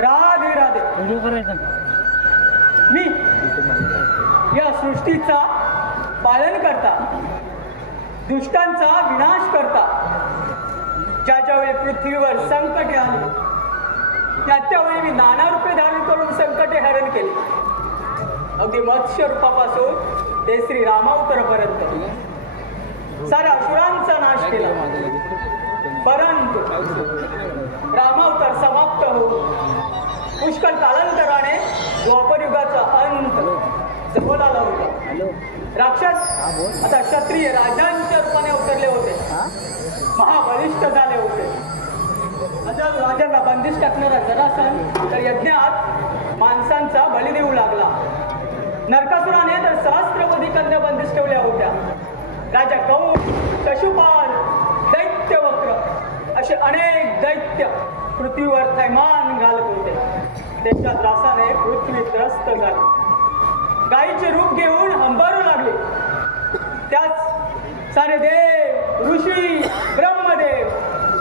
राधे राधे. मी या सृष्टीचा पालन करता, दुष्टांचा विनाश करता, ज्यावेळी पृथ्वीवर संकटे आली त्यावेळी मी नाना रूपे धारण करून संकटे हरण केले. अगदी मत्स्य रूपापासून ते श्री रामावतारापर्यंत साऱ्या असुरांचा नाश केला. परंतु रामावतार समाप्त होऊन पुष्कळ कालांतराने द्वापरयुगाचा अंत जवळ आला होता. राक्षस आता क्षत्रिय राजांच्या रूपाने उतरले होते, महाबलिष्ठ झाले होते. आता राजांना बंदिश टाकणारा जरासन तर यज्ञात माणसांचा बळी देऊ लागला. नरकासुराने तर सहस्त्रवधी कन्या बंदिश ठेवल्या होत्या. राजा कौर, शिशुपाल, दैत्यवक्र असे अनेक दैत्य पृथ्वीवर थैमान घालत होते. त्यांच्या त्रासाने पृथ्वी त्रस्त झाली. गायीचे रूप घेऊन हंबरू लागले. त्याच सारे देव, ऋषी, ब्रह्मदेव,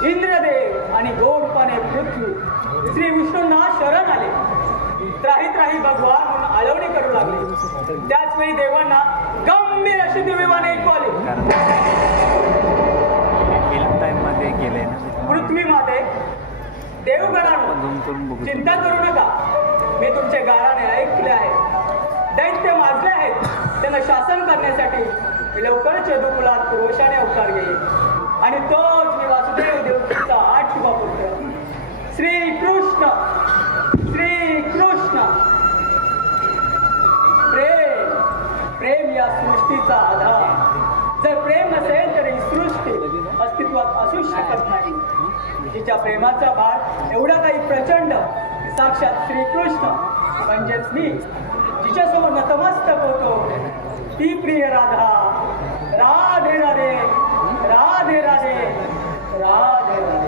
इंद्रदेव आणि गोडपाने पृथ्वी श्री विष्णूंना शरण आले. त्राही त्राही भगवान म्हणून आळवणी करू लागले. त्याच वेळी देवांना गंभीर अशी दिव्यवाणी ऐकू आली. पृथ्वी माते, देवगणांनो, चिंता करू नका. मी तुमचे गाराने ऐकले आहे. दैत्य माजले आहेत, त्यांना शासन करण्यासाठी मी लवकरच यदुकुलात पुरुषाने अवतार घेईल. आणि तोच मी वासुदेव देवकीचा 8वा पुत्र श्रीकृष्ण. श्रीकृष्ण प्रेम, प्रेम या सृष्टीचा आधार. जर प्रेम नसेल तर ही सृष्टी अस्तित्वात असू शकत नाही. तिच्या प्रेमाचा भार एवढा काही प्रचंड की साक्षात श्रीकृष्ण म्हणजेच मी जिच्यासमोर नतमस्तक होतो ती प्रिय राधा. राधे राधे राधे राधे राधे राधे.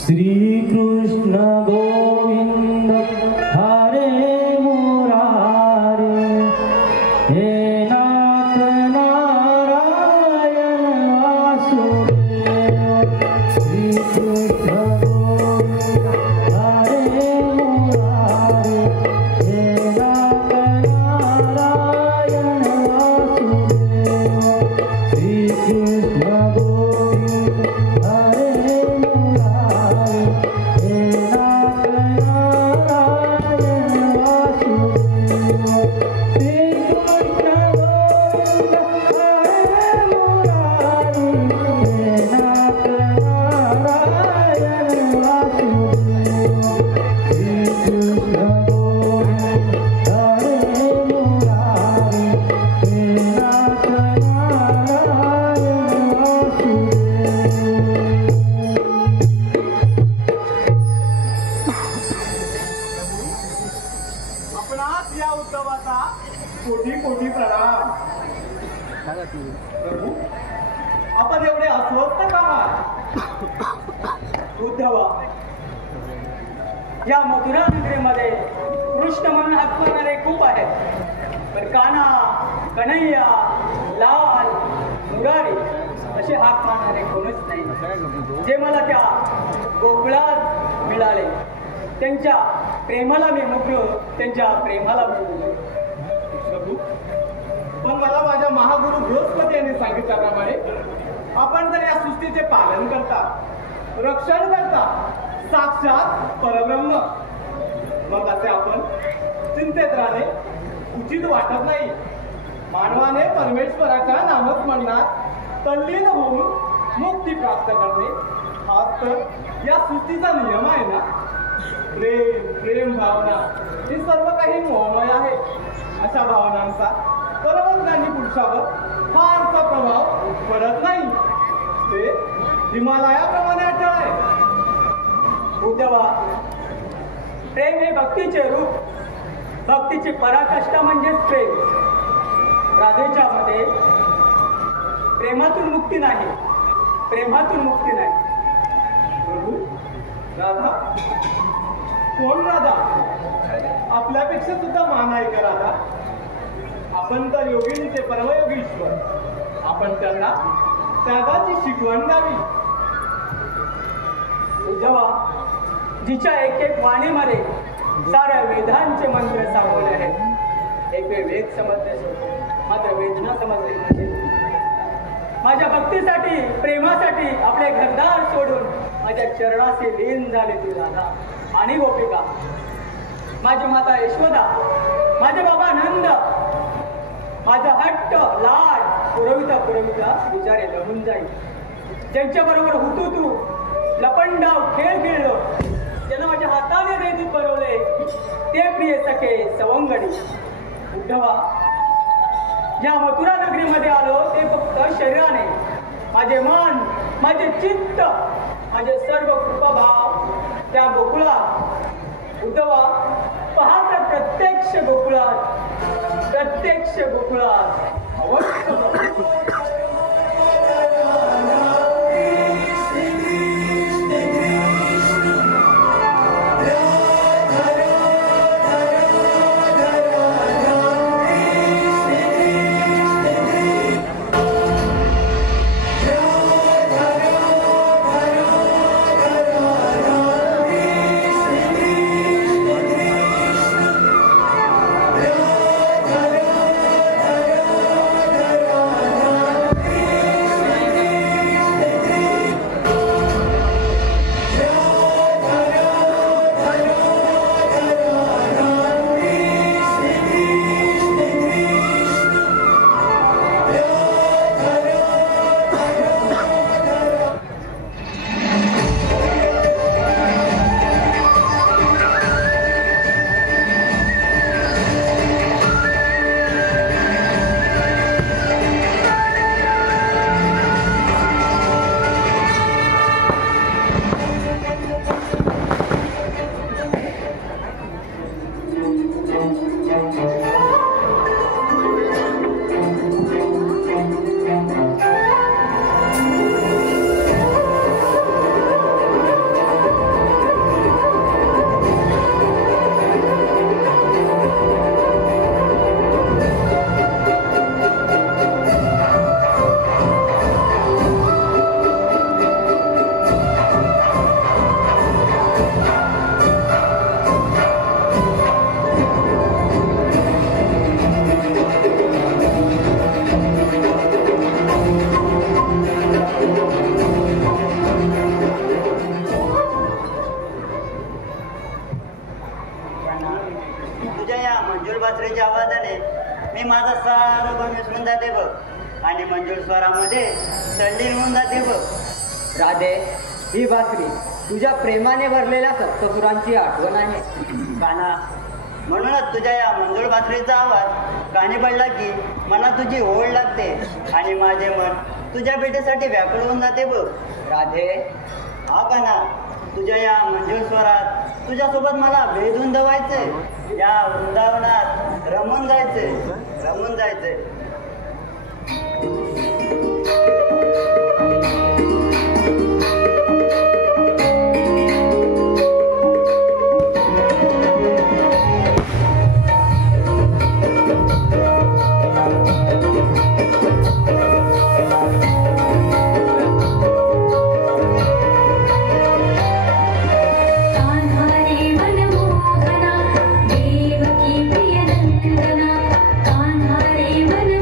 श्री कृष्ण गोविंद हरे मुरारे हे नाथ नारायण वासुदेव. श्री कृष्ण गोविंद हरे मुरारे हे नाथ नारायण वासुदेव. श्री कृष्ण गोविंद हरे आपण एवढे अस्वस्थ का आहात? उद्धवा, या मथुरा नगरीमध्ये कृष्ण म्हणून हाक मारणारे खूप आहेत, पण कान्हा, कन्हैया, लाल, मुरारी असे हाक मारणारे कोणीच नाही. जे मला त्या गोकुळात मिळाले त्यांच्या प्रेमाला मी मुकलो, त्यांच्या प्रेमाला मुकलो. पण मला माझ्या महागुरु बृहस्पती यांनी सांगितल्याप्रमाणे आपण जर या सृष्टीचे पालन करता, रक्षण करता, साक्षात परब्रह्म, मग असे आपण चिंतेत राहणे उचित वाटत नाही. मानवाने परमेश्वराच्या नामस्मरणात तल्लीन होऊन मुक्ती प्राप्त करणे हाच तर या सृष्टीचा नियम आहे ना. प्रेम, प्रेम भावना हे सर्व काही मोहमय आहे. अशा भावनांचा परमज्ञानी पुरुषावर फारसा प्रभाव पडत नाही. ते हिमालयाप्रमाणे अटळ आहे. उद्धवा, प्रेम हे भक्तीचे रूप, भक्तीची पराकाष्ठा म्हणजेच प्रेम. राधेच्या मध्ये प्रेमातून मुक्ती नाही, प्रेमातून मुक्ती नाही. प्रभू, राधा कोण? राधा आपल्यापेक्षा सुद्धा मान आहे का राधा? आपण तर योगिनीचे परमयोगीश्वर. आपण त्यांना त्यागाची शिकवण द्यावी. उद्धवा, जिच्या एक एक वाणीमध्ये साऱ्या वेदांचे मंत्र सांगले आहेत. एक वेळ वेद समजले मात्र वेदना समजली नाही. माझ्या भक्तीसाठी, प्रेमासाठी आपले घरदार सोडून माझ्या चरणाशी लीन झाले ती राधा आणि गोपिका. माझी माता यशोदा, माझे बाबा नंद, माझा हट्ट, लाड पुरविता पुरविता विचारे लढून जाईल. ज्यांच्या बरोबर हुतू लपंडाव खेळ खेळलो, ज्यांना माझ्या हाताने दैनिक बनवले, ते प्रिय सखे सवंगडी. उद्धवा, या मथुरा नगरीमध्ये आलो ते फक्त शरीराने. माझे मन, माझे चित्त, माझे सर्व कृपाभाव त्या गोकुळात. उद्धवा, पाहता प्रत्यक्ष गोकुळात, प्रत्यक्ष गोकुळात अवश्य. माझा सारा पण विसरून जाते बघ आणि मंजूळ स्वरामध्ये तल्लीन होऊन जाते बघ. राधे, ही बासरी तुझ्या प्रेमाने भरलेल्या सप्तसुरांची आठवण आहे. काना, म्हणूनच तुझ्या या मंजूळ बासरीचा आवाज कानी पडला की मला तुझी ओढ लागते आणि माझे मन तुझ्या भेटीसाठी व्याकुळ होऊन जाते बघ. राधे, हा काना, तुझ्या या मंजूळ स्वरात तुझ्यासोबत मला भेदून दवायचे, या वृंदावनात रमून जायचे. कान्हा रे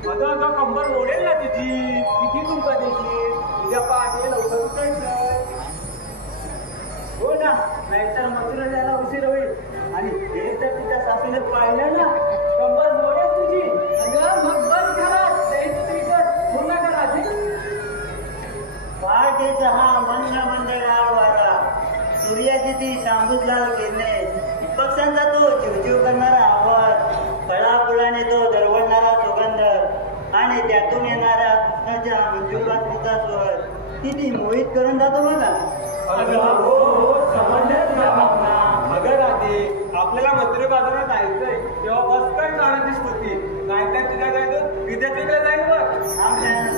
अगं अगं कंबर मोडेल ना तिची. किती तुमका देशील? तुझ्या पहाटे लवकर उठायचं. हो ना, नाहीतर मथुरा जायला उशीर होईल. आणि हे तर तिच्या सासूने पाहिलं ना, कंबर मोडेल तुझी. अगं मग बंद करा, पूर्ण करा. पहाटेचा हा मंद मंद गार वारा, सूर्याची ती तांबूस लाल किरणे, पक्ष्यांचा तो चिवचिव करणारा आवाज, फळाफुलाने तो दरवळणारा सुगंध आणि त्यातून येणारा कृष्णाच्या मंजूळ बासरीचा स्वर किती मोहित करून जातो बघा. अगं हो हो, समजल्या तुझ्या भावना. अगं राधे, आपल्याला मथुरे बाजारात जायचंय तेव्हा बस काय जाण्याची स्तुती, नाहीतर तुझ्या जायचं विद्यार्थीकडे जाईल बघ.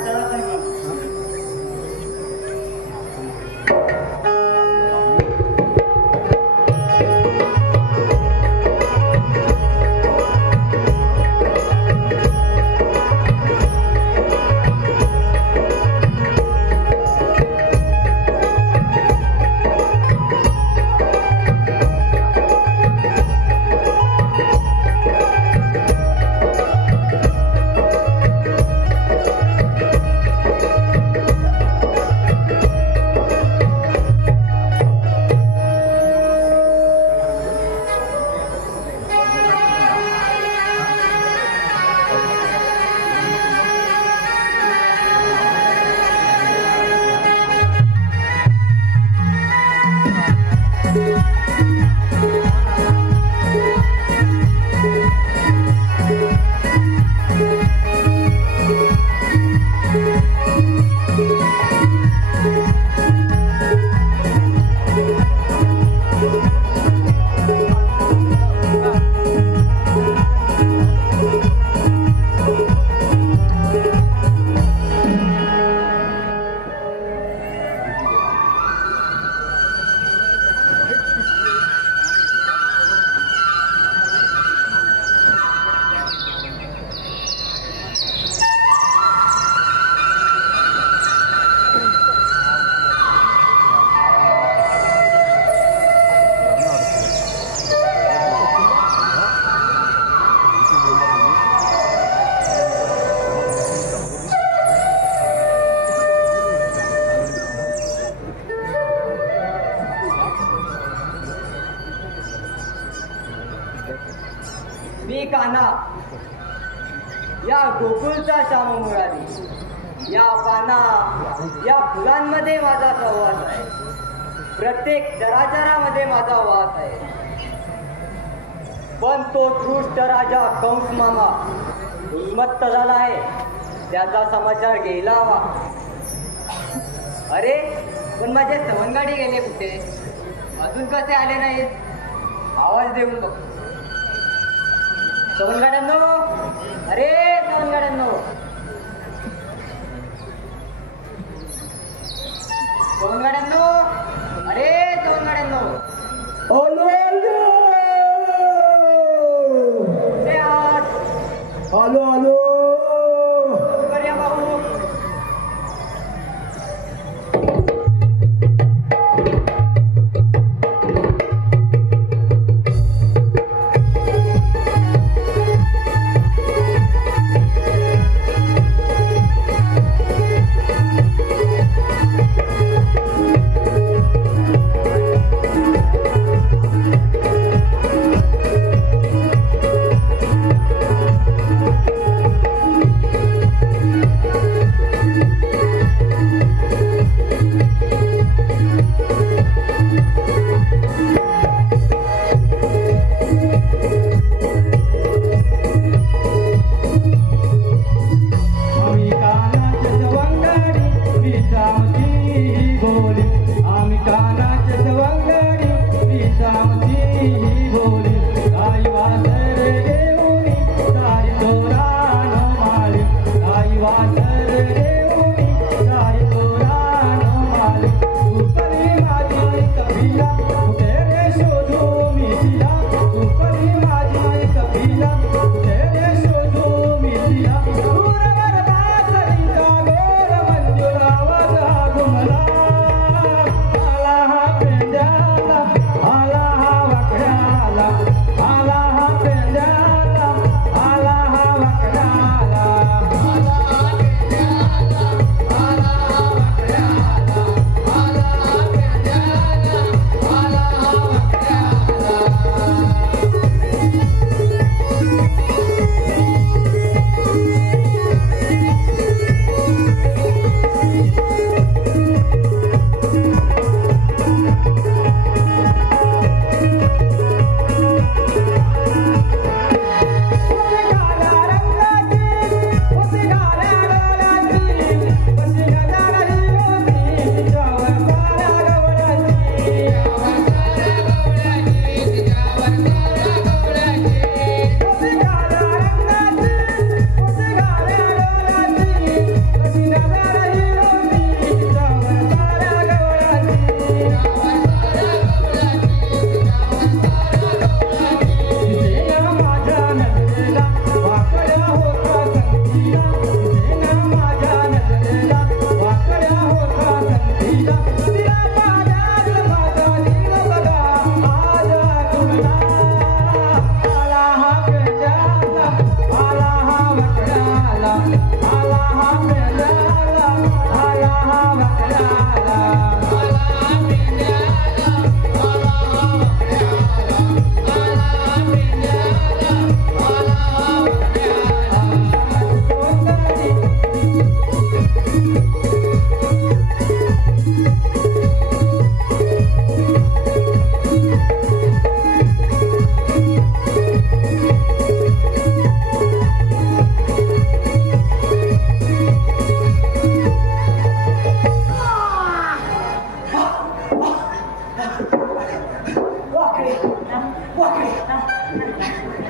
चला तर मग. मी कान्हा, या गोकुळचा श्याम मुरारी, या पाना या फुलांमध्ये माझा सहवास आहे. प्रत्येक चराचरामध्ये माझा वास आहे. पण तो दृष्ट राजा कंस मामा उन्मत्त झाला आहे, त्याचा समाचार घ्यायला हवा. अरे पण माझे सवंगाडी गेले कुठे? अजून कसे आले नाहीत? आवाज देऊन बघ. सवंगाड्यांनो, अरे सवंगाड्यांनो, सवंगाड्यांनो, अरे सवंगाड्यांनो, आलो कुठे आहात? आलो आलो. लवकर या भाऊ.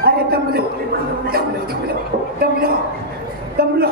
अरे दमलो दमलो दमलो दमलो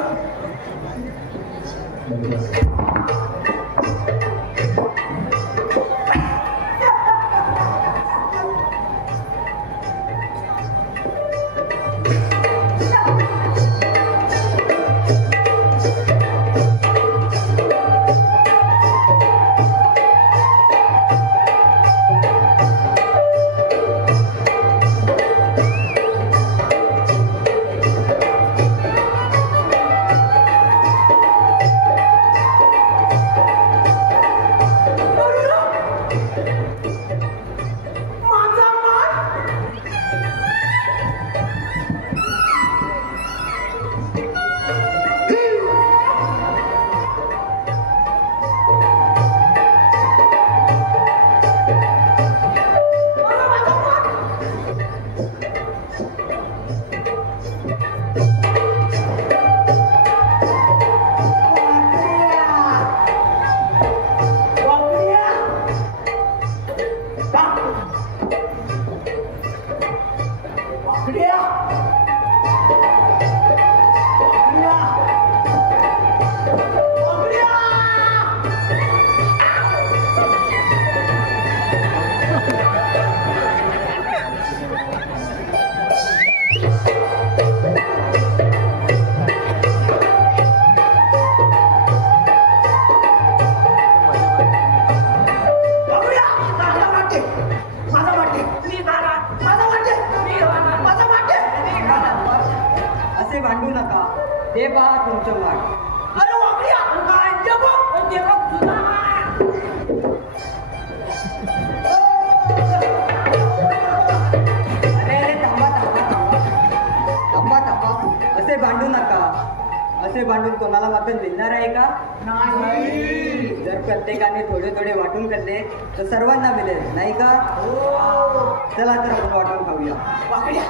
भांडू नका ते पहा तुमचं वाट अरे वाकड्या अरे थांबा असे भांडू नका. असे भांडून कोणाला मटण मिळणार आहे का? नाही. जर प्रत्येकाने थोडे थोडे वाटून खाल्ले तर सर्वांना मिळेल नाही का? चला तर आपण वाटून खाऊया. वाकड्या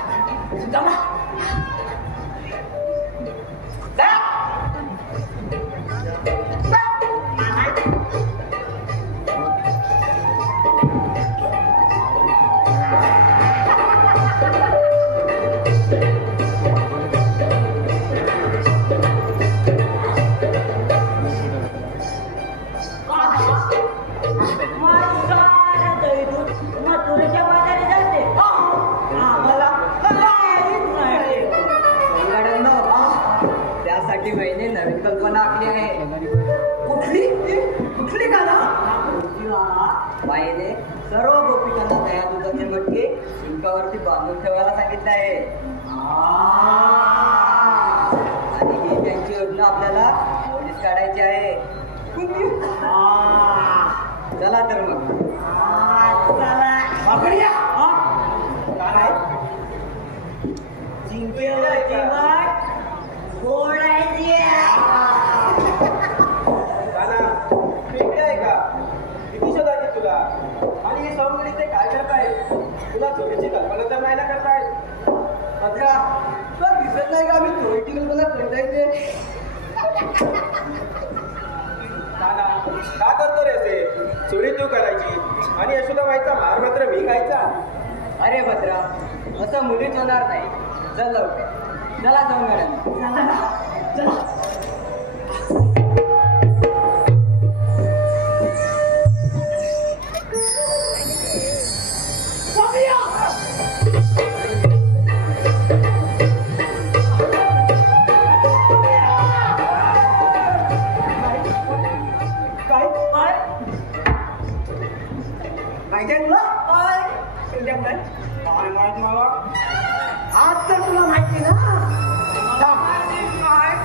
दमा त्यासाठी वहिनी नवीन कल्पना आखली आहे. कुठली का बाईने सर्व गोपिकांना दया दुधाचे मटके शिंकावरती बांधून ठेवायला सांगितलं आहे. आणि ही त्यांची योजना आपल्याला एवढीच काढायची आहे. चला तर मग किती शोधायची तुला आणि हे सवंगडी ते काय करताय? तुला चोरीची कल्पना तर नाही ना करताय? तुला दिसत नाही का आम्ही चोरीची कल्पना करतायचे? का करतो रे असे? चोरी तू करायची आणि यशोदा बाईचा मार मात्र मी खायचा. अरे भद्रा असं मुलीच होणार नाही. चल लवकर चला जाऊन मॅडम. आज तर तुला माहिती ना?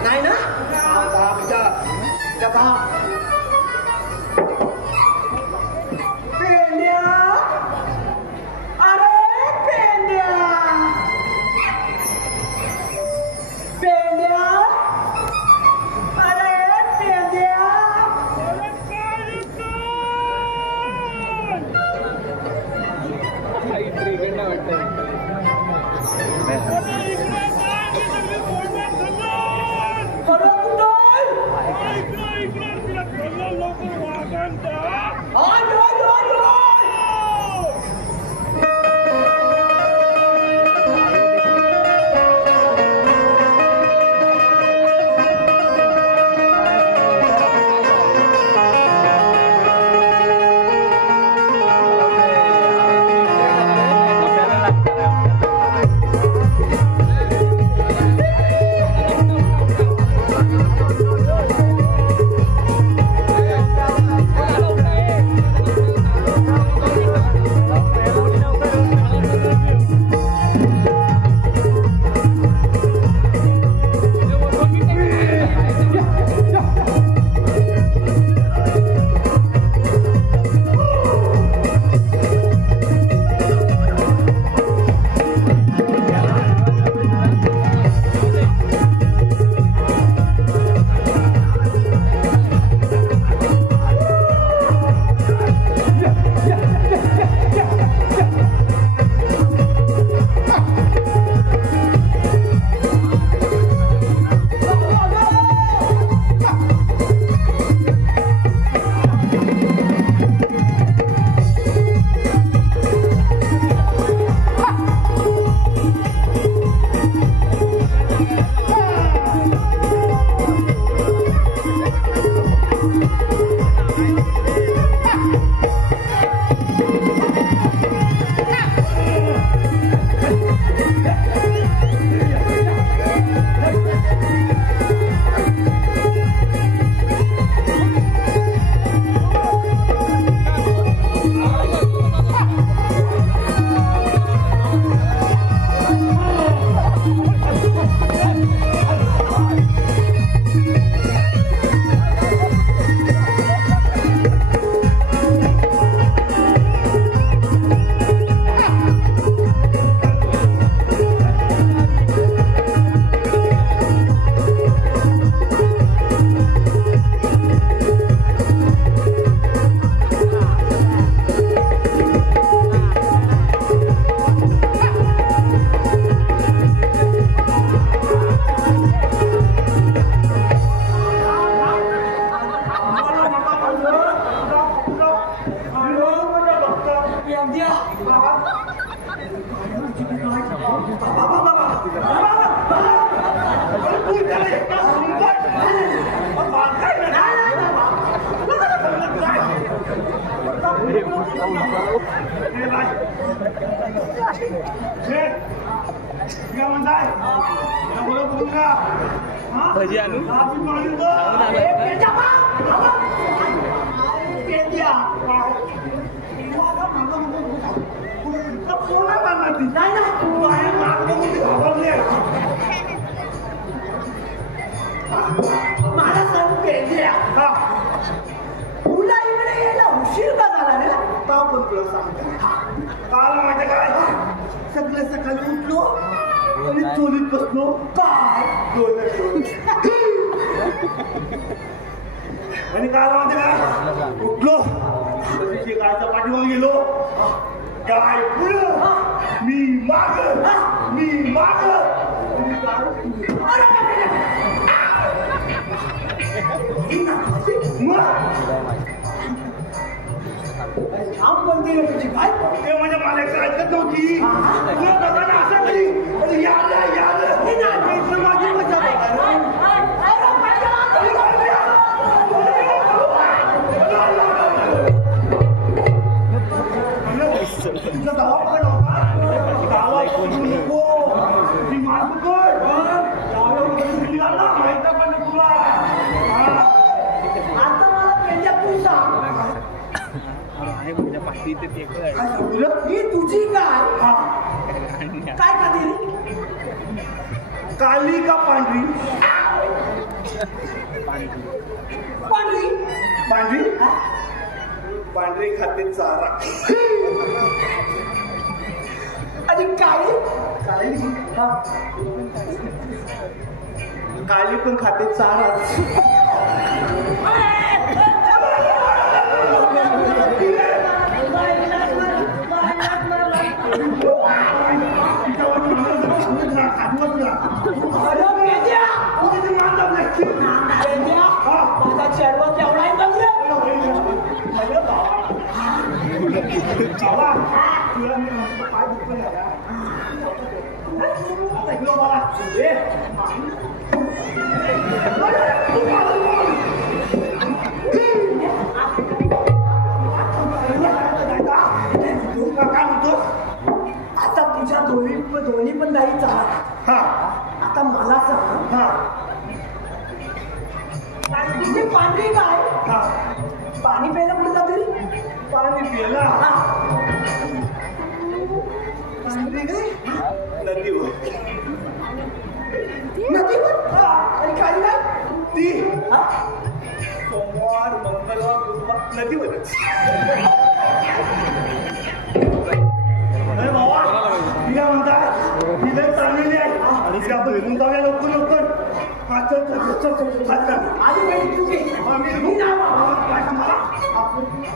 नाही ना? त्याचा पेंड्या अरे पेंड्या पेंड्या अरे पेंड्या भजी आणू मला सांग पेंड्या तुला इकडे यायला उशीर का झाला रे का पण तुला सांगतो काल माहिती काय सगळे सकाळी उठलो आणि चोलीत बसलो काय आणि काय माहिती काय उठलो तशी गायच्या पाठीवर गेलो गाय पुढं मी माग थांब कोणती रे तुझी काय ते म्हणजे मला एक ऐकत नव्हती तुला बघायला असं तरी याद हे नाही माझी मजा तुझा दवाखाना होता गावात नको ती माणसं कर माहिती पण तुला आता मला पेंड्या तू सांग ही तुझी काय काली का पांढरी पांढरी पांढरी पांढरी खाते चारा आणि काळी हा. काळी पण खाते चारा अरे मेंढ्या! मेंढ्या! माझा चेडवा केवढा आहे बघ रे. आता तुझ्या दोन्ही पण नाही चालत. आता मला सांग तुझी पांढरी काय पाणी प्यायला कुठे जातील पाणी पिला नदीवर नदीवर आणि काळी काय ती हा? सोमवार मंगळवार बुधवार नदीवरच भावा तिला म्हणतात ती लय चांगली आहे आणि तिला आपण घेऊन जाऊया लवकर लवकर हा चल चल चल चल चल आधी पहिले तुझी मी नाही बाबा. मला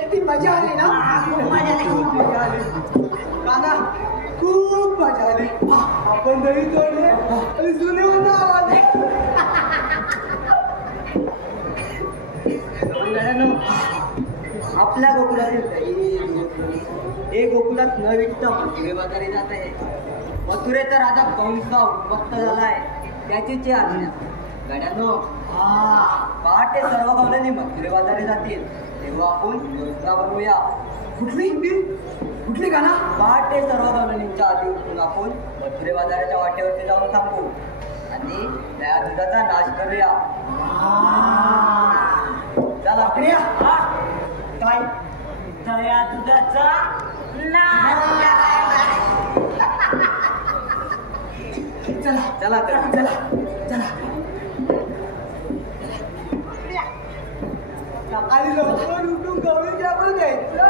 किती मजा आली ना. काना खूप मजा आली. आपण दही तोडले आणि जुने आले. आपल्या गोकुळातील हे गोकुळात न विकता मथुरे बाजारी जात आहे. मथुरेचा राजा कंस उन्मत्त झालाय. त्याची आज्ञा गड्यानो पहाटे सर्व गवळणी मथुरे बाजारी जातील तेव्हा आपण योजना बनवूया. कुठली गाणं. पहाटे सर्व गवळणींच्या आधी उठून आपण मथुरे बाजाराच्या वाटेवरती जाऊन थांबू आणि त्या दुधाचा नाश करूया. चला काय दया दुधाचा चला चला चला चला. आणि लवकर उठून गवळीच्या आपण घ्यायचं.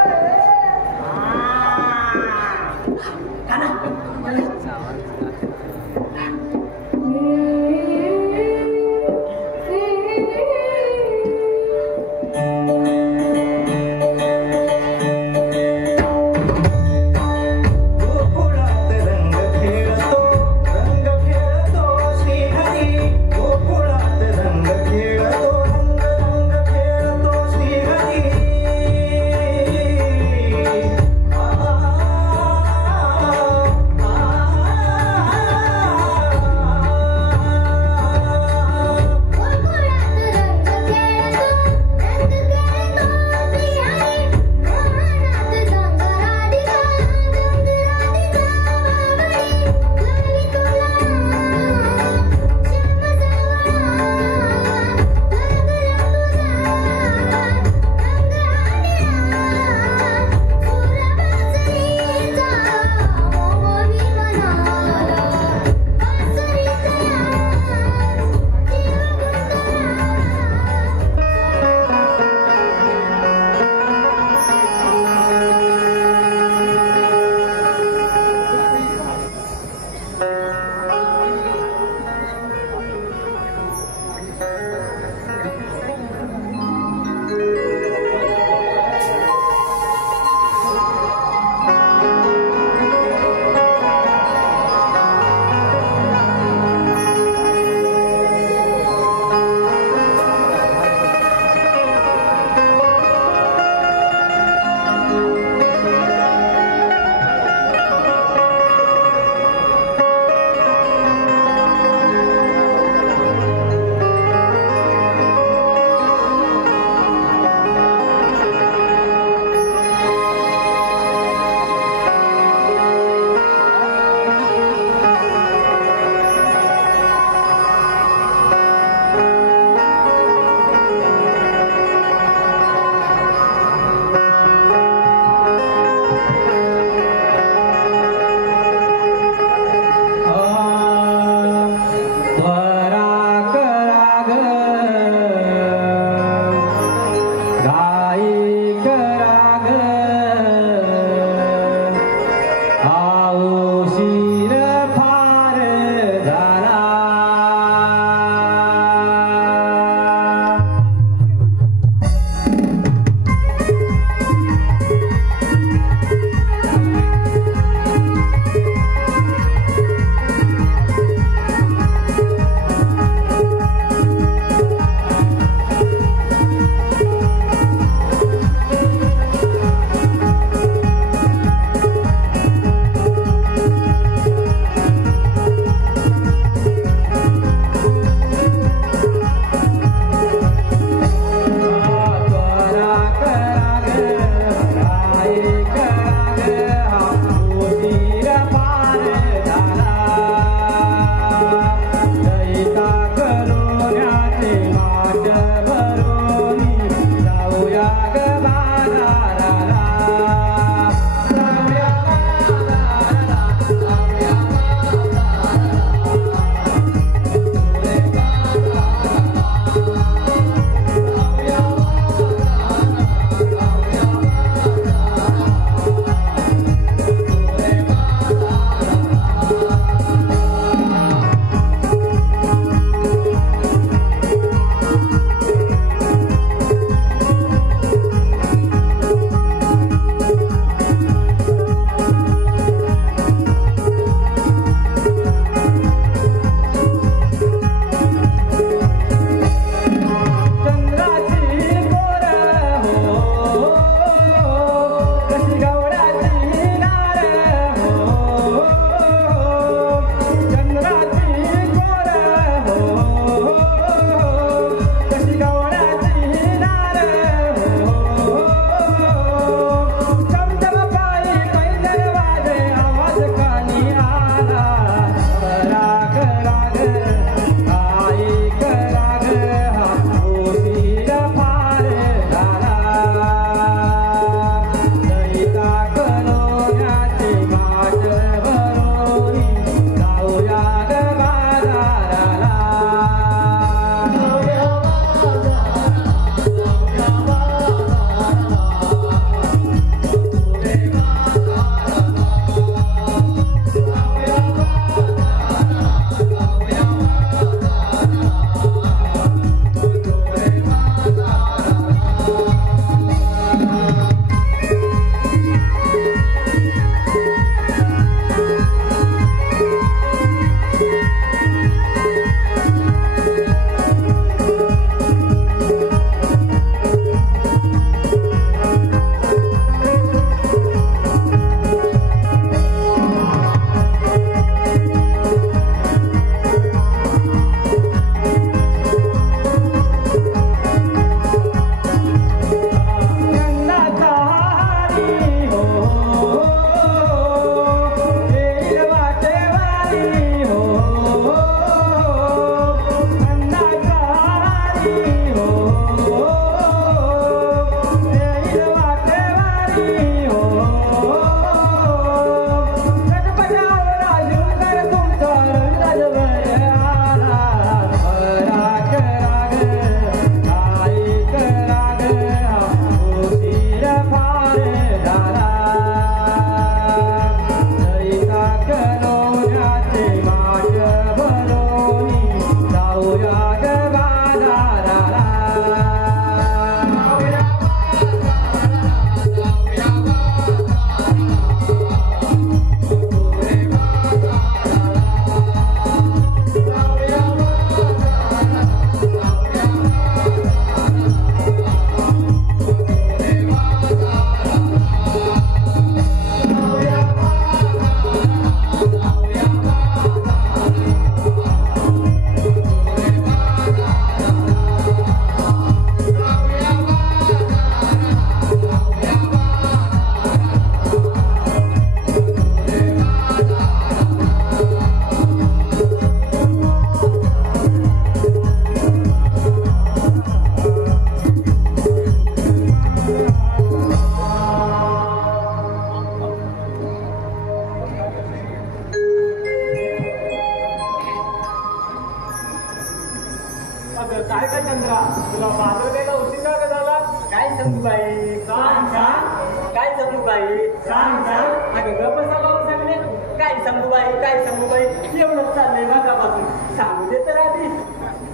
काय का चंद्रा, तुला बाजार द्यायला उशीर का झाला? काय सांगू बाई? सांग सांग. काय सांगू बाई? सांग सांग. अगं गप्प सांगावं सांगले. काय सांगू बाई? काय सांगू बाई? एवढंच चाललंय मागापासून. सांगू दे तर आधी.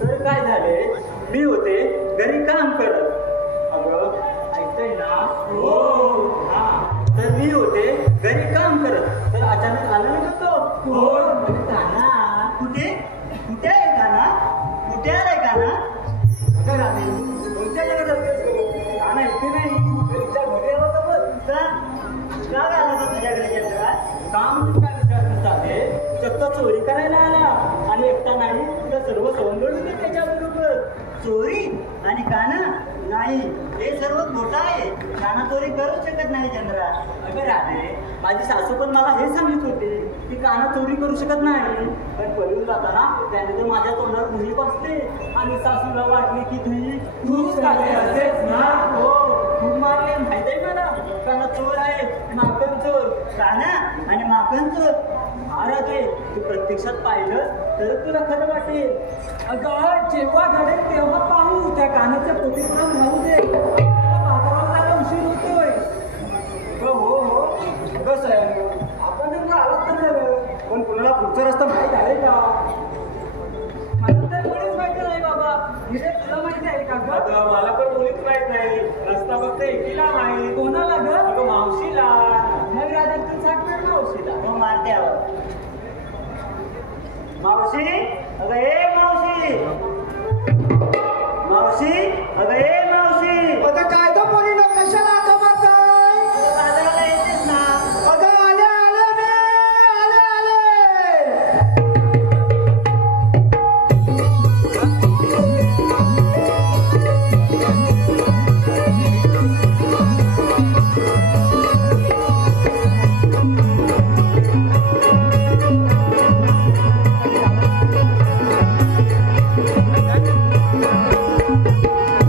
तर काय झाले, मी होते घरी काम करत. अगं ऐकतंय ना? हो. हा. तर मी होते घरी काम करत. तर अचानक आलं ना तो. कोण? काना. कुठे कुठे आहे काना? कुठे आलाय काना? अगं राणी, कोणत्या जगात असतेस तू? काना इथे नाही, घरीच्या घरी आला तर बस. का आला तो तुझ्याकडे चंद्रा? काम काय विचारत आहे, चक्क चोरी करायला आला. आणि एकटा नाही, तुला सर्व सवंगडून दे त्याच्याबरोबर. चोरी आणि काना? नाही, हे सर्व खोटं आहे. काना चोरी करू शकत नाही चंद्रा. अगं राधे, माझी सासू पण मला हे सांगित होते की काना चोरी करू शकत नाही. पण पळून जाताना त्याने तर माझ्या तोंडावर धुई बसते आणि सासूला वाटली की धुई तूच खाल्ली असेच ना? हो, खूप मारले. माहित आहे मला, काना चोर आहे, माकन चोर. काना आणि माखन चोर? महाराज, तू प्रत्यक्षात पाहिलं तर तुला खरं वाटेल. अगं जेव्हा घडेल तेव्हा पाहू. त्या कानाच्या पोटीत राहू दे. आपल्याला बाजाराला जायला उशीर होतोय. हो हो, कसं आहे? आपण जर आलात तर झालं. पण कुणाला पुढचा रस्ता माहित आहे का? मला तर कोणीच माहिती नाही बाबा. हिरे तुला माहिती आहे का गं? अगं मला पण मुलीच माहित नाही. रस्ता फक्त एकीला माहित. कोणाला गं? अगं मावशीला. मग राजा तू सांग ना मावशीला. हो मारते आहो. मावशी, अगं ए मावशी. मावशी, अगं ए मावशी. अगं काय तो पोरी लोक कशाला आता म्हणताय? अगं बाजाराला येतेस ना? अगं आले आले मी, आले आले.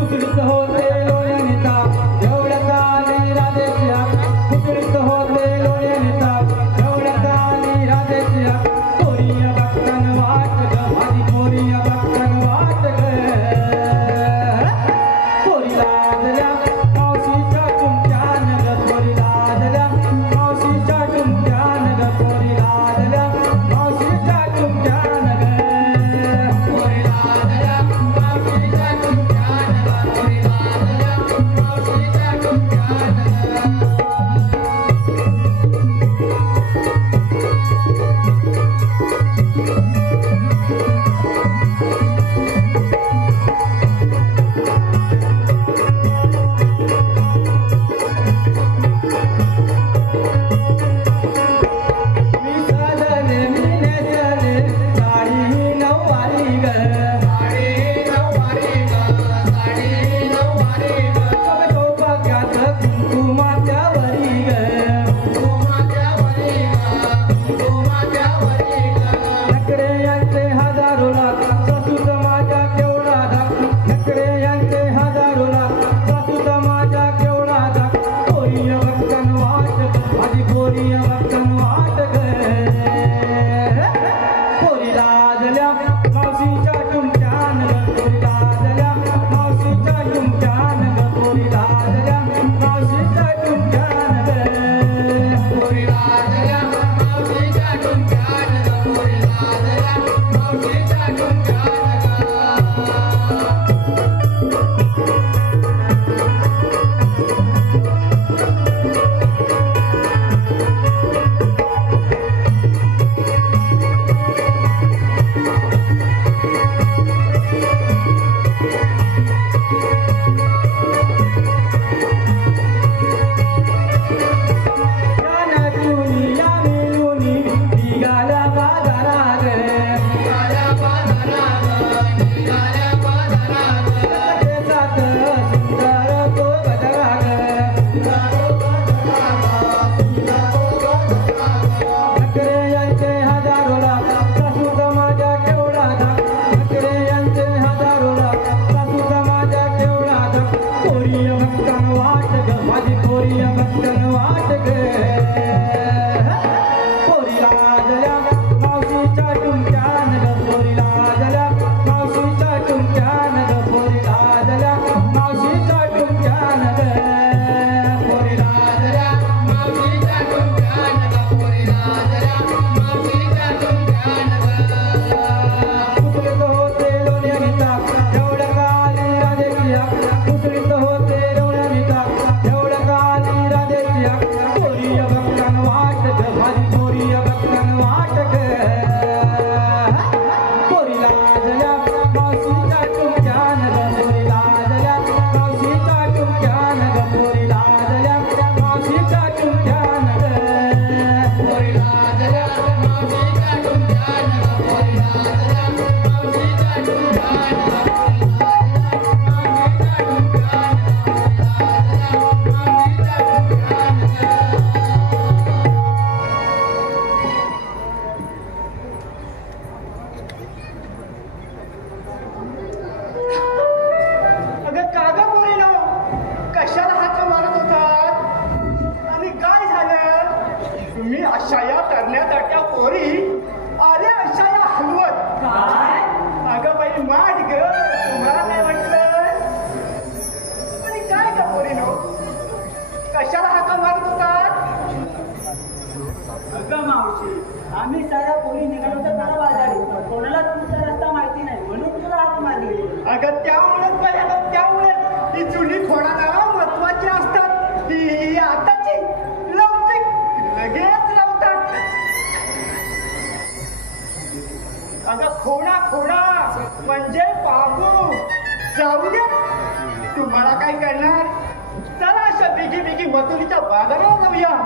कुसळीत होते लोण्याने ताप, एवढ्यात आली राधेची आग. कुसळीत होते लोण्याने ताप, एवढ्यात आली राधेची आग. पोरीया बघतान वाट ग, माझी पोरीया बघतान वाट ग. पोरी लाजल्या मावशीच्या चुमक्यान ग, पोरी लाजल्या मावशीच्या चुमक्यान ग, पोरी लाजल्या मावशीच्या चुमक्यान ग. पोरी लाजल्या मावशीच्या चुमक्यान ग, पोरी लाजल्या मावशीच्या चुमक्यान ग. मी साजले मी नेसले साडी नऊवारी ग, साडी नऊवारी ग, साडी नऊवारी ग. सौभाग्यात कुंकुमाच्या वरी ग, कुंकुमाच्या वरी ग, कुंकुमाच्या वरी ग. नखरे यांचे हजारो लाख, सासू समाजा केवढा धाक. नखरे यांचे हजारो लाख, सासू समाजा केवढा धाक. पोरीय भक्तन वाट ग, माझी पोरीय भक्तन वाट ग. पोरी लाजल्या मावशीच्या चुमक्यान ग, पोरी लाजल्या मावशीच्या चुमक्यान ग, पोरी लाजल्या मावशीच्या टुमक्यान पोरी लाजल्या मावशीच्या टुमक्यान पोरी लाजल्या मावशीच्या टुमक्यान आम्ही साऱ्या पोरी निघालो तर मला बाजारी कोणाला तुमचा रस्ता माहिती नाही म्हणून तुला हात मारली. अगं त्यामुळे ही जुनी खोडा ना महत्वाची असतात. ही आताची लवचिक लगेच लावतात. अगं खोडा म्हणजे बाबू जाऊ दे. तुम्हाला काय करणार. चला अशा बिगी मथुरीच्या बाजाराला जाऊया.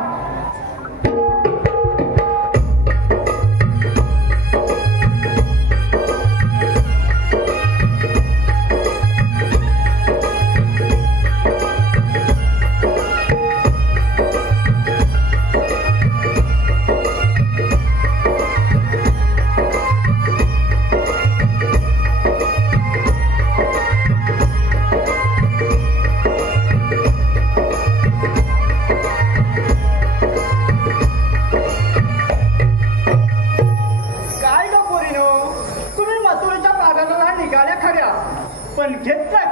पण घेतलं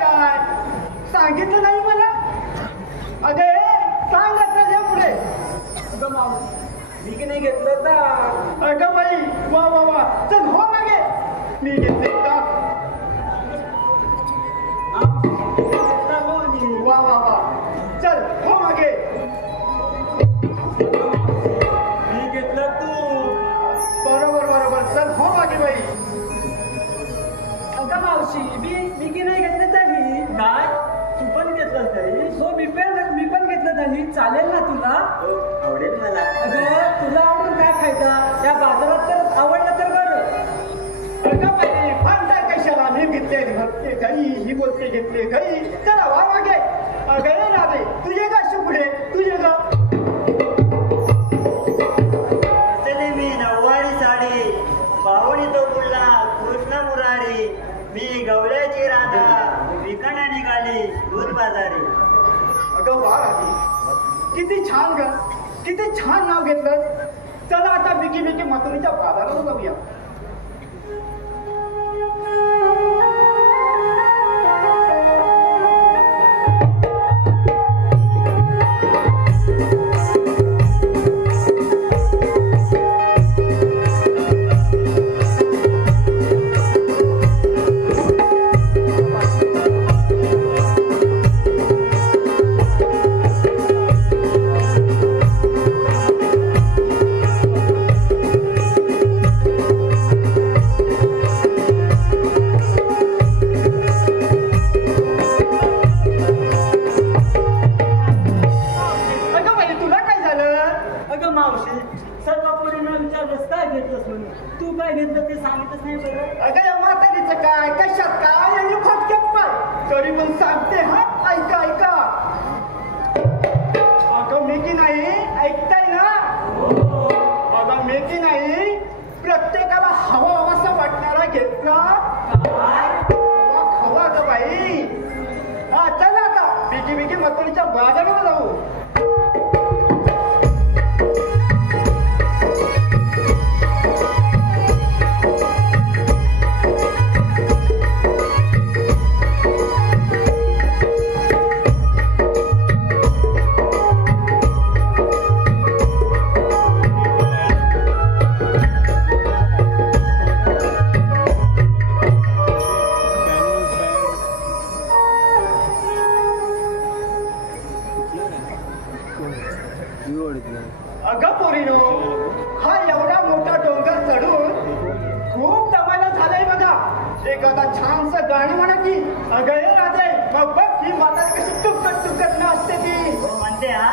काय सांगितलं नाही मला. अगे सांग आता पुढे. मी की नाही घेतलं तर. अगं बाई वा चल हो मागे. मी घेतले का वा चल हो मागे. मी घेतलं तू. बरोबर चल हो मागे बाई. अगं मावशी मी की नाही घेतलं दही. काय तू पण घेतलं दही. हो मी पण घेतलं दही. चालेल ना तुला. आवडेल मला. अगं तुला आवडून काय खायचं. या बाजारात तर आवडलं तर बरं. अगं बाई फांदा कशाला. मी घेतले दही ही बोलते घेतले दही. चला वा मागे. अगं राधे तुझे का पुढे तुझे का. मी नऊवारी साडी पाहुणी तो बोलला कृष्ण मुरारी. मी गवळ्याची राधा विकण्या निघाली दूध बाजारी. अगं वा राधी किती छान ग. किती छान नाव घेतलं. चला आता बिकी मथुरीच्या बाजाराला जाऊया. सांगितलं ते सांगितच नाही बरं. अगं या म्हातारीचं काय कशात काय आणि फटक्यात पाय तरी पण सांगते हा ऐका ऐका. अगं मी की नाही ऐकताय ना. अगं मी की नाही प्रत्येकाला हवा हवासा वाटणारा घेतला हवा ग बाई. हा चल आता बिगी बिगी मथुरीच्या बाजाराला जाऊ. अगं पोरीनो हा एवढा मोठा डोंगर चढून खूप दमायला झालंय बघा. एक आता छानसं गाणी म्हणा की अगं हे राधे मग बघ ही म्हातारी कशी टुकट टुकट नाचते ती. हो म्हणते हा.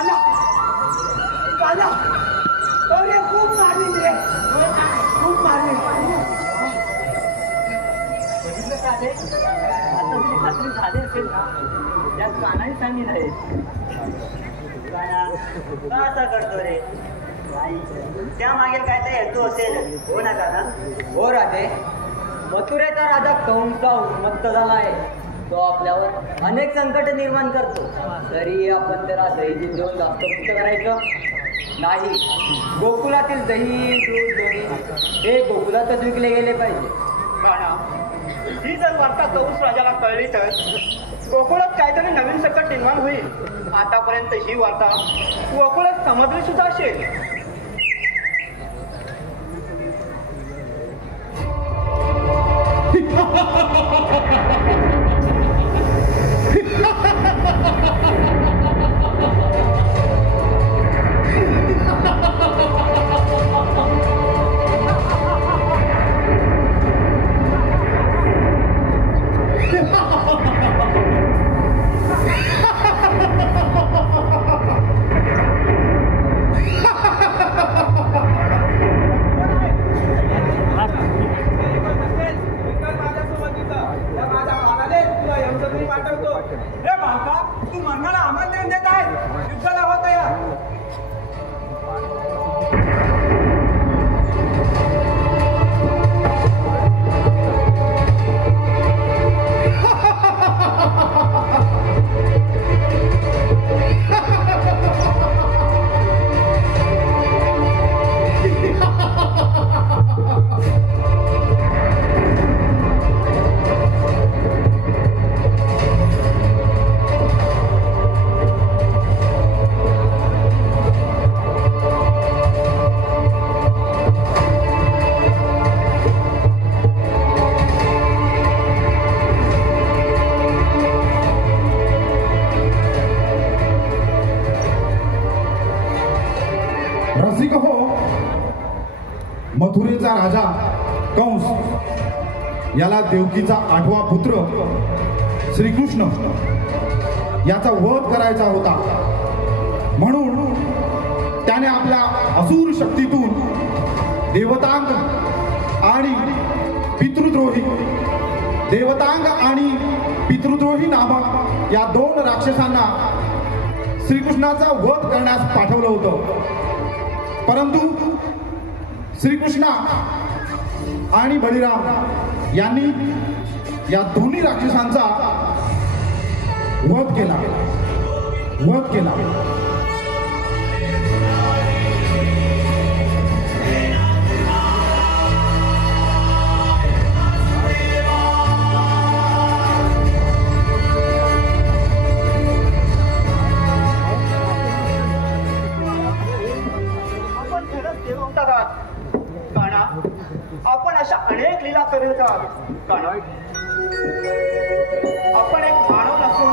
काला काला अरे खूप मारली रे खूप मारली बघितलं का रे? आता तुझी खात्री झाली असेल ना त्या कानाने सांगितलं आहे का असा करतो रे त्या मागील काहीतरी हेतू असेल हो ना दादा हो राधे मथुरेचा राजा कंसा उन्मत्त झालाय तो आपल्यावर अनेक संकट निर्माण करतो तरी आपण त्याला दही दूध देऊन जास्त कुठं करायचं नाही गोकुळातील दही दूध दोन्ही हे गोकुळातच विकले गेले पाहिजे काना ही जर वार्ता कंस राजाला कळली तर गोकुळात काहीतरी नवीन संकट निर्माण होईल आतापर्यंत ही वार्ता गोकुळात समजली सुद्धा असेल रसिक हो मथुरेचा राजा कंस याला देवकीचा 8वा पुत्र श्रीकृष्ण याचा वध करायचा होता म्हणून त्याने आपल्या असुर शक्तीतून देवतांग आणि पितृद्रोही नामक या 2 राक्षसांना श्रीकृष्णाचा वध करण्यास पाठवलं होतं परंतु श्रीकृष्ण आणि बळीराम यांनी या दोन्ही राक्षसांचा वध केला आपण अशा अनेक लीला करत आहात आपण एक मानव नसून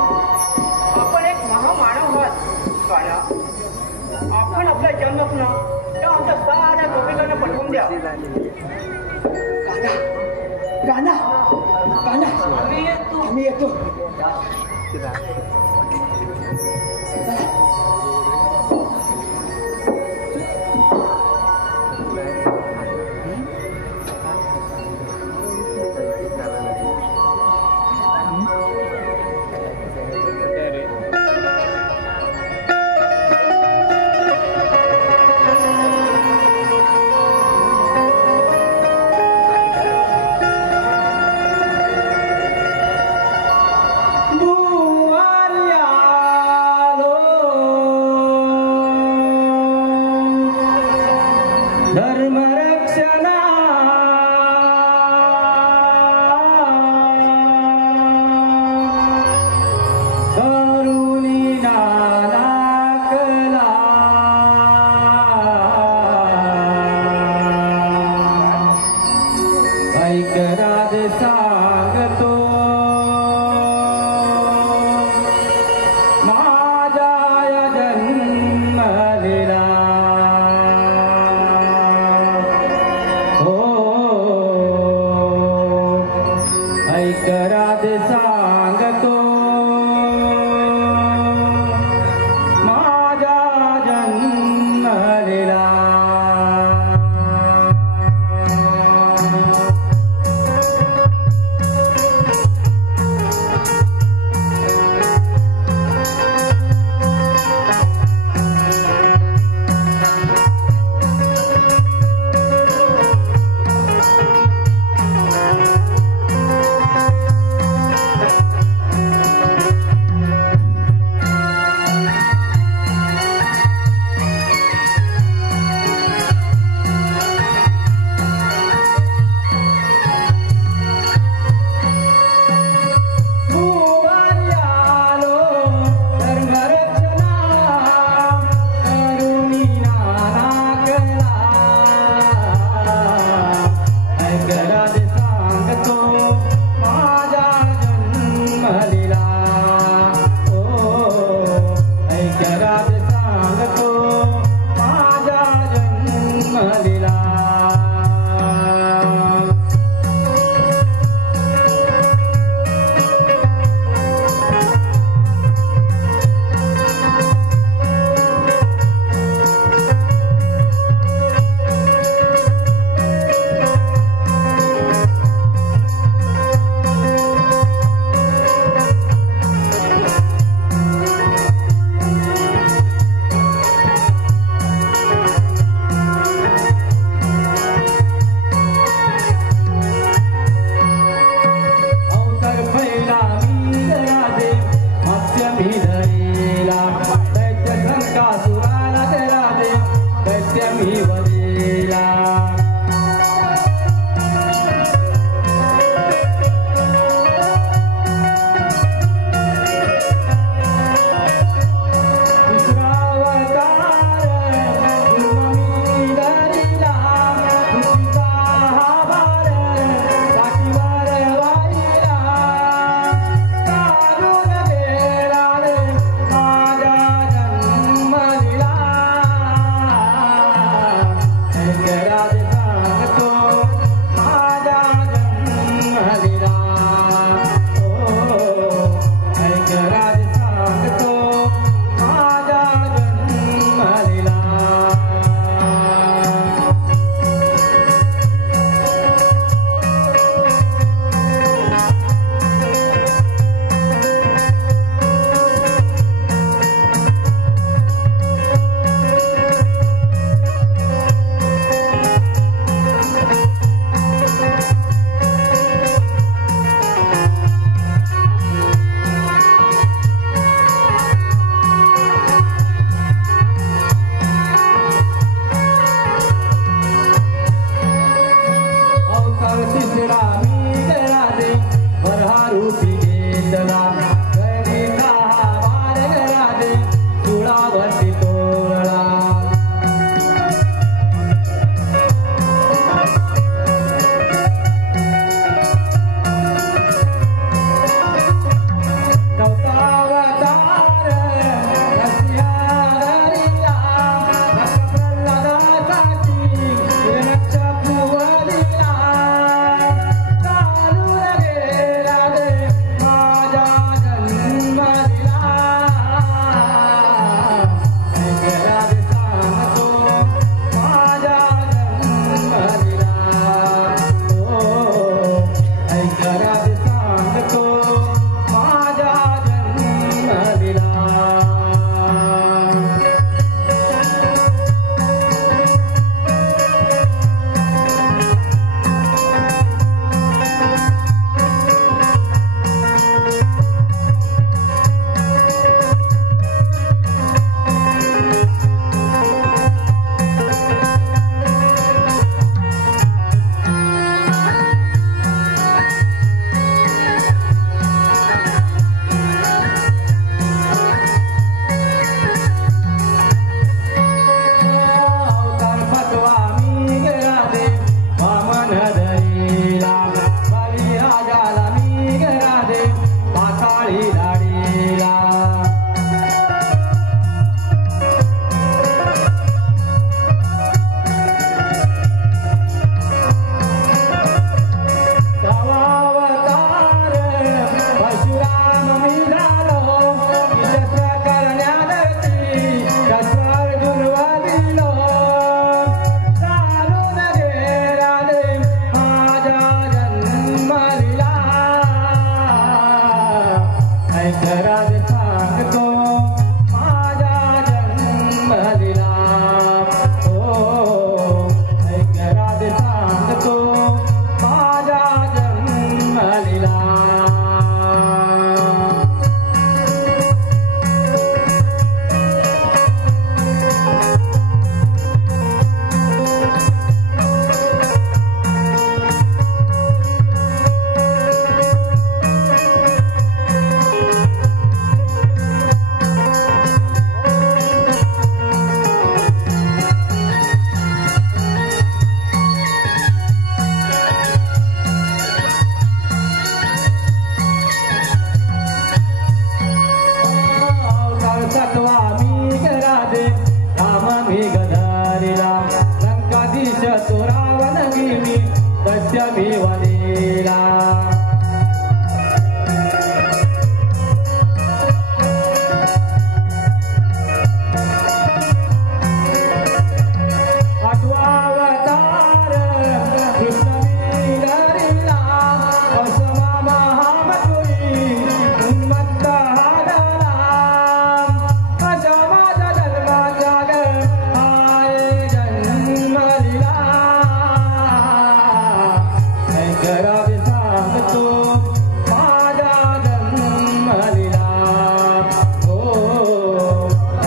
आपण एक महामानव आहात आपण आपला जन्म त्या आमच्या साऱ्या गोपीकडनं पटवून द्या काना आम्ही येतो बुआ जगात सांगतो माझा जन्मदिला.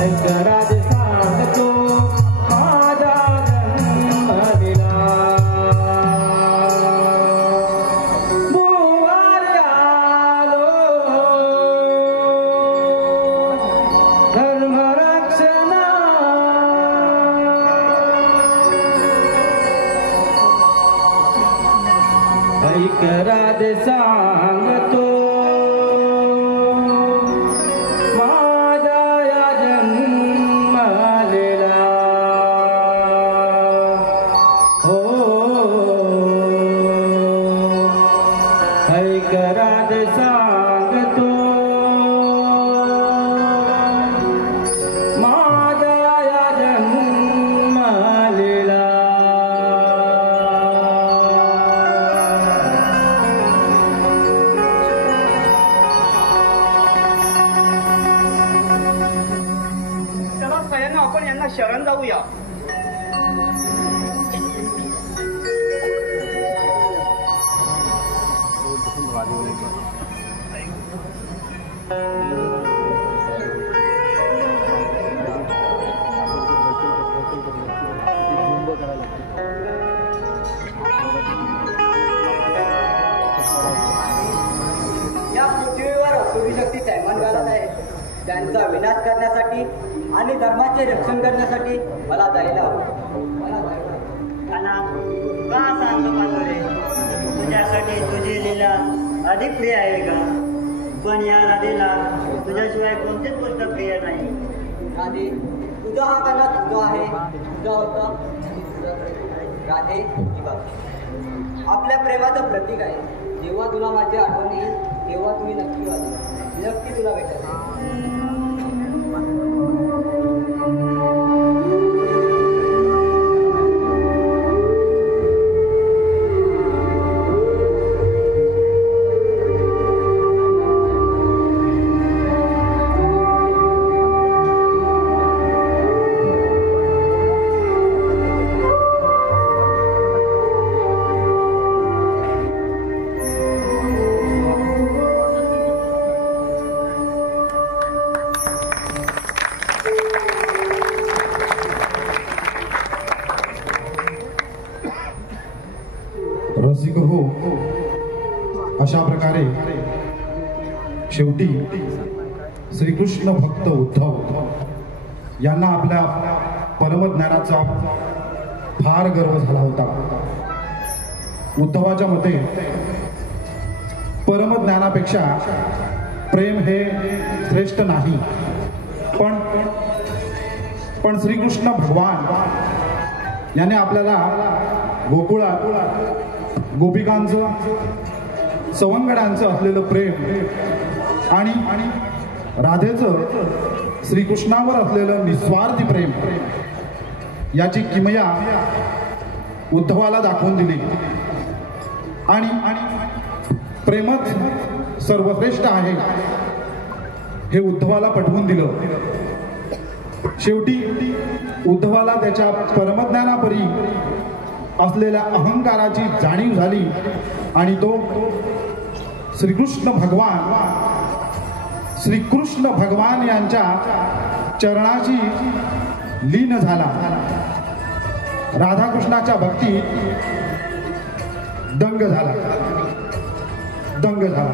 ऐकराज सांगतो माझा जन्म दिला बुवारी आलो धर्मरक्षणा ऐकराज सांगतो ऐकराज सांगतो माझा या जन्मलेला चला सगळ्यांना आपण यांना शरण जाऊया. या पृथ्वीवर असुरी शक्ती तैमान घालत आहे. त्यांचा विनाश करण्यासाठी आणि धर्माचे रक्षण करण्यासाठी मला जायला हवं. काना का सांगतो पांडुरे, तुझ्यासाठी तुझी लीला अधिक प्रिय आहे का? पण या राधेला तुझ्याशिवाय कोणतीच गोष्ट प्रिय नाही. राधे, तुझा हा कला तुझा आहे, तुझा होता राधे. ही बघ, आपल्या प्रेमाचं प्रतीक आहे. जेव्हा तुला माझी आठवण येईल तेव्हा तुम्ही नक्की वाचा, नक्की तुला भेटेल. रसिक हो, अशा प्रकारे शेवटी श्रीकृष्ण भक्त उद्धव यांना आपल्या परमज्ञानाचा फार गर्व झाला होता. उद्धवाच्या मते परमज्ञानापेक्षा प्रेम हे श्रेष्ठ नाही. पण श्रीकृष्ण भगवान याने आपल्याला गोकुळात गोपिकांचं सवंगड्यांचं असलेलं प्रेम आणि राधेचं श्रीकृष्णावर असलेलं निस्वार्थी प्रेम याची किमया उद्धवाला दाखवून दिली. आणि प्रेमच सर्वश्रेष्ठ आहे हे उद्धवाला पटवून दिलं. शेवटी उद्धवाला त्याच्या परमज्ञानापरी असलेल्या अहंकाराची जाणीव झाली आणि तो श्रीकृष्ण भगवान यांच्या चरणाची लीन झाला. राधाकृष्णाच्या भक्तीत दंग झाला. धन्यवाद.